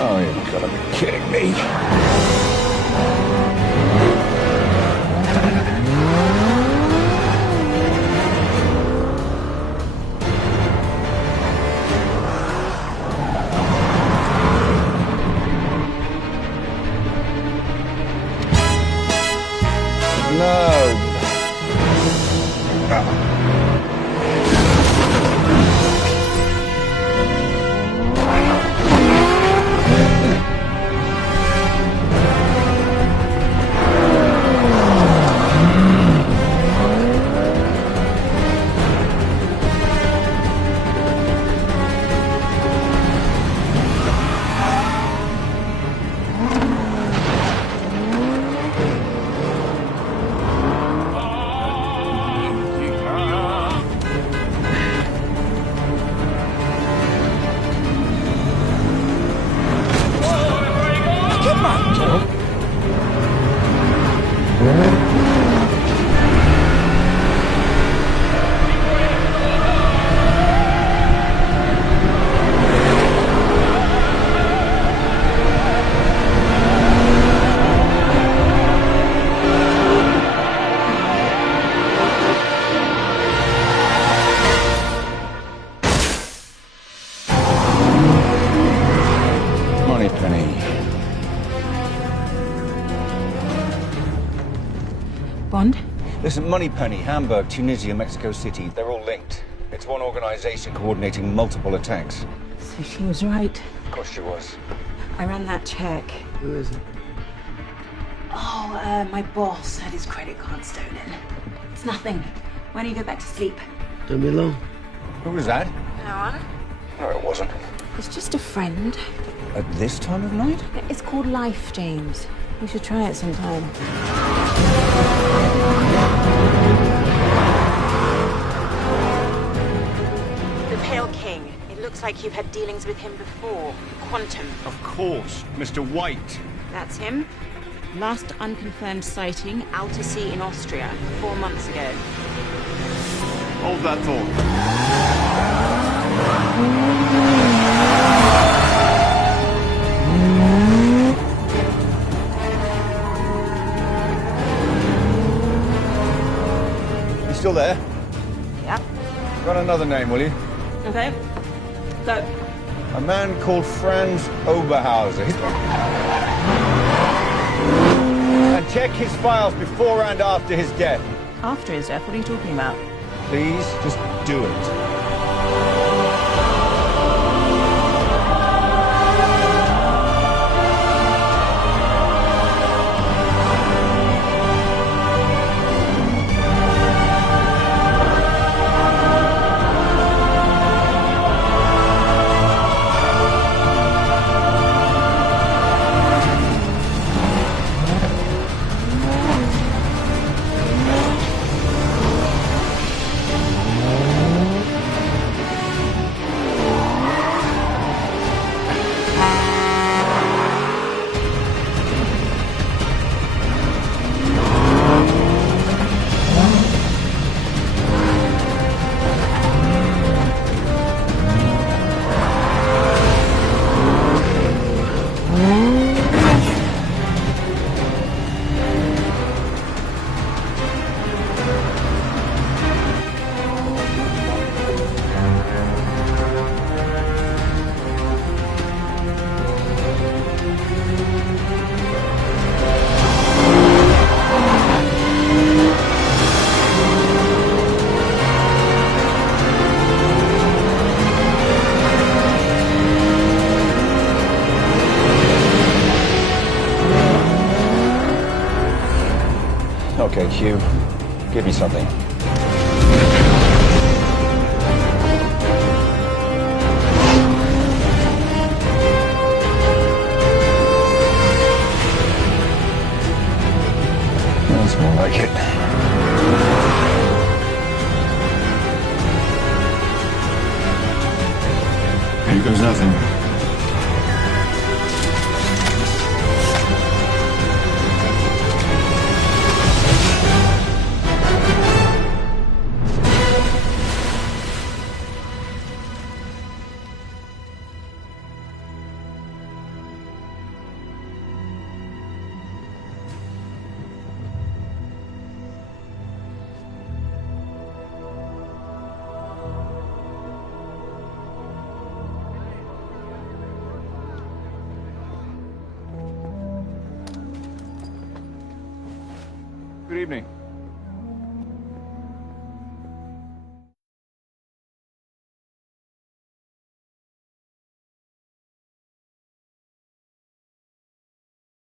Oh, you've got to be kidding me. No. Bond? Listen, Moneypenny, Hamburg, Tunisia, Mexico City, they're all linked. It's one organization coordinating multiple attacks. So she was right. Of course she was. I ran that check. Who is it? Oh, my boss had his credit card stolen. It's nothing. Why don't you go back to sleep? Leave me alone. Who was that? No one. No, it wasn't. It's just a friend. At this time of night? It's called Life, James. You should try it sometime. The Pale King. It looks like you've had dealings with him before. Quantum. Of course, Mr. White. That's him. Last unconfirmed sighting, Altersea in Austria, 4 months ago. Hold that thought. You still there? Yep. Got another name, will you? Okay. Go. A man called Franz Oberhauser. And check his files before and after his death. After his death, what are you talking about? Please, just do it. Okay, Q, give me something. That's more like it. Here goes nothing. evening.